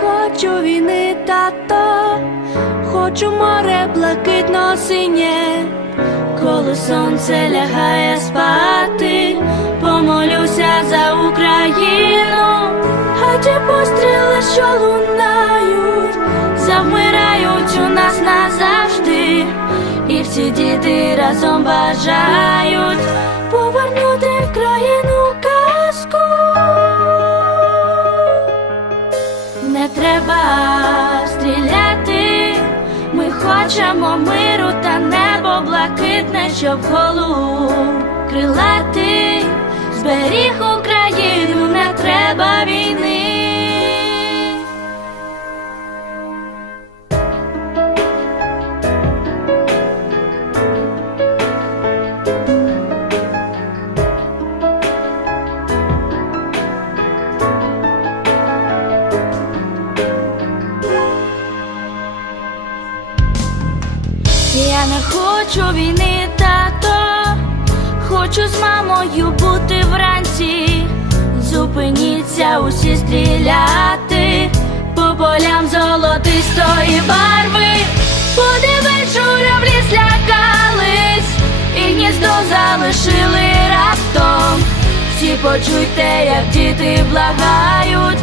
хочу війни, тато, хочу море блакитно синє, коли сонце лягає спати, помолюся за Україну, а ті постріли, що лунають, завмирають у нас назавжди, і всі діти разом бажають треба стріляти, ми хочемо миру та небо блакитне, щоб голуб крилати, зберіг Україну, Я не хочу війни, тато, хочу з мамою бути вранці. Зупиніться усі стріляти по полям золотистої барви. Подивись, журавлі злякались, і гніздо залишили раптом. Всі почуйте, як діти благають,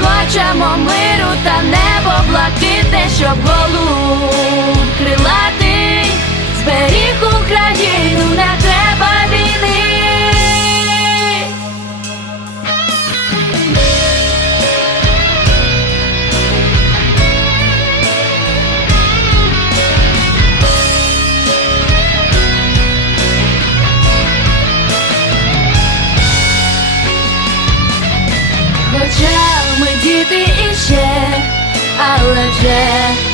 хочемо миру та небо блакитне, щоб голуб 比一切，啊，了却。